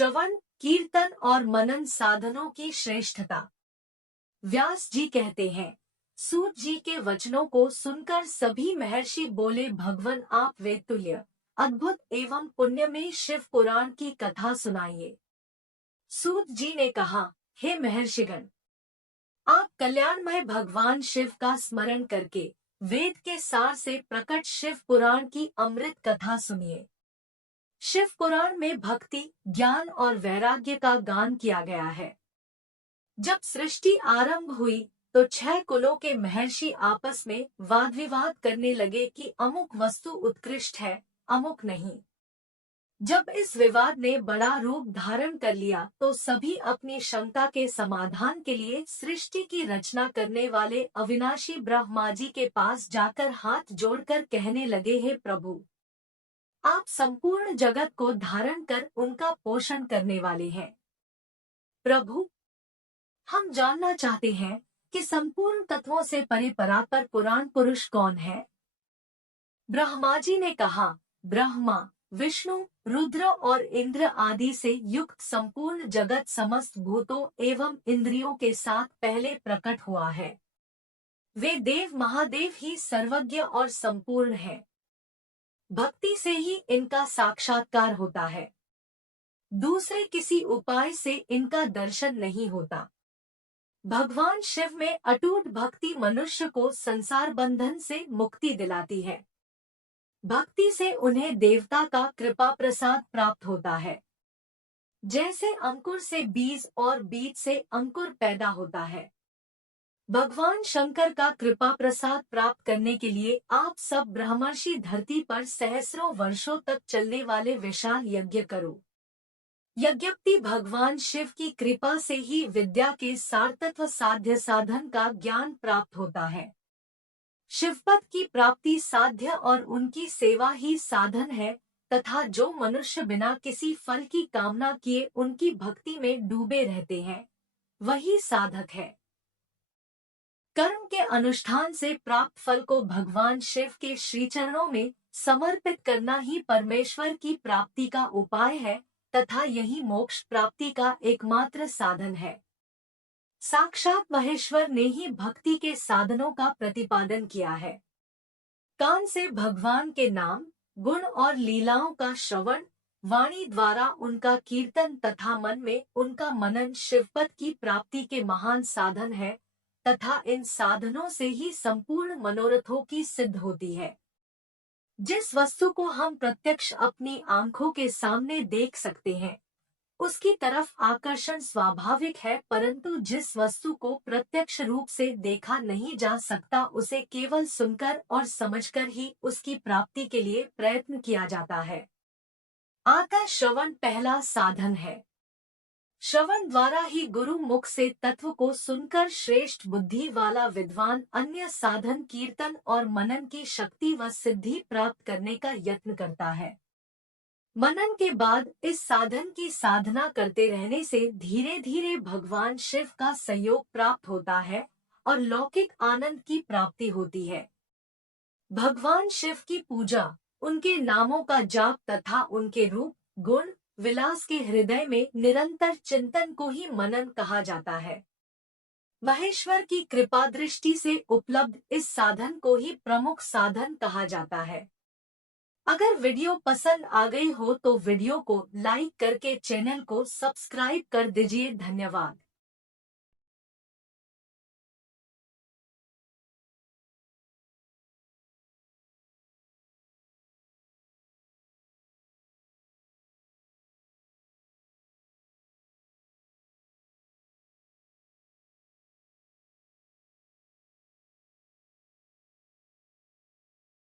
श्रवण, कीर्तन और मनन साधनों की श्रेष्ठता। व्यास जी कहते हैं, सूत जी के वचनों को सुनकर सभी महर्षि बोले, भगवन आप वेदतुल्य, अद्भुत एवं पुण्य में शिव पुराण की कथा सुनाइए। सूत जी ने कहा, हे महर्षिगण, आप कल्याणमय भगवान शिव का स्मरण करके वेद के सार से प्रकट शिव पुराण की अमृत कथा सुनिए। शिव पुराण में भक्ति, ज्ञान और वैराग्य का गान किया गया है। जब सृष्टि आरंभ हुई तो 6 कुलों के महर्षि आपस में वाद विवाद करने लगे कि अमुक वस्तु उत्कृष्ट है, अमुक नहीं। जब इस विवाद ने बड़ा रूप धारण कर लिया तो सभी अपनी शंका के समाधान के लिए सृष्टि की रचना करने वाले अविनाशी ब्रह्मा जी के पास जाकर हाथ जोड़कर कहने लगे, हे प्रभु, आप संपूर्ण जगत को धारण कर उनका पोषण करने वाले हैं। प्रभु, हम जानना चाहते हैं कि संपूर्ण तत्वों से परे परापर पुराण पुरुष कौन है। ब्रह्मा जी ने कहा, ब्रह्मा, विष्णु, रुद्र और इंद्र आदि से युक्त संपूर्ण जगत समस्त भूतों एवं इंद्रियों के साथ पहले प्रकट हुआ है। वे देव महादेव ही सर्वज्ञ और संपूर्ण हैं। भक्ति से ही इनका साक्षात्कार होता है। दूसरे किसी उपाय से इनका दर्शन नहीं होता। भगवान शिव में अटूट भक्ति मनुष्य को संसार बंधन से मुक्ति दिलाती है। भक्ति से उन्हें देवता का कृपा प्रसाद प्राप्त होता है। जैसे अंकुर से बीज और बीज से अंकुर पैदा होता है। भगवान शंकर का कृपा प्रसाद प्राप्त करने के लिए आप सब ब्रह्मर्षि धरती पर सहस्रों वर्षों तक चलने वाले विशाल यज्ञ करो। यज्ञपति भगवान शिव की कृपा से ही विद्या के सारतत्व साध्य साधन का ज्ञान प्राप्त होता है। शिवपद की प्राप्ति साध्य और उनकी सेवा ही साधन है, तथा जो मनुष्य बिना किसी फल की कामना किए उनकी भक्ति में डूबे रहते हैं, वही साधक है। कर्म के अनुष्ठान से प्राप्त फल को भगवान शिव के श्रीचरणों में समर्पित करना ही परमेश्वर की प्राप्ति का उपाय है, तथा यही मोक्ष प्राप्ति का एकमात्र साधन है। साक्षात महेश्वर ने ही भक्ति के साधनों का प्रतिपादन किया है। कान से भगवान के नाम, गुण और लीलाओं का श्रवण, वाणी द्वारा उनका कीर्तन तथा मन में उनका मनन शिवपद की प्राप्ति के महान साधन है, तथा इन साधनों से ही संपूर्ण मनोरथों की सिद्ध होती है। जिस वस्तु को हम प्रत्यक्ष अपनी आंखों के सामने देख सकते हैं, उसकी तरफ आकर्षण स्वाभाविक है, परंतु जिस वस्तु को प्रत्यक्ष रूप से देखा नहीं जा सकता, उसे केवल सुनकर और समझकर ही उसकी प्राप्ति के लिए प्रयत्न किया जाता है। आका श्रवण पहला साधन है। श्रवण द्वारा ही गुरु मुख से तत्व को सुनकर श्रेष्ठ बुद्धि वाला विद्वान अन्य साधन कीर्तन और मनन की शक्ति व सिद्धि प्राप्त करने का यत्न करता है। मनन के बाद इस साधन की साधना करते रहने से धीरे धीरे भगवान शिव का सहयोग प्राप्त होता है और लौकिक आनंद की प्राप्ति होती है। भगवान शिव की पूजा, उनके नामों का जाप तथा उनके रूप, गुण, विलास के हृदय में निरंतर चिंतन को ही मनन कहा जाता है। महेश्वर की कृपा दृष्टि से उपलब्ध इस साधन को ही प्रमुख साधन कहा जाता है। अगर वीडियो पसंद आ गई हो तो वीडियो को लाइक करके चैनल को सब्सक्राइब कर दीजिए। धन्यवाद।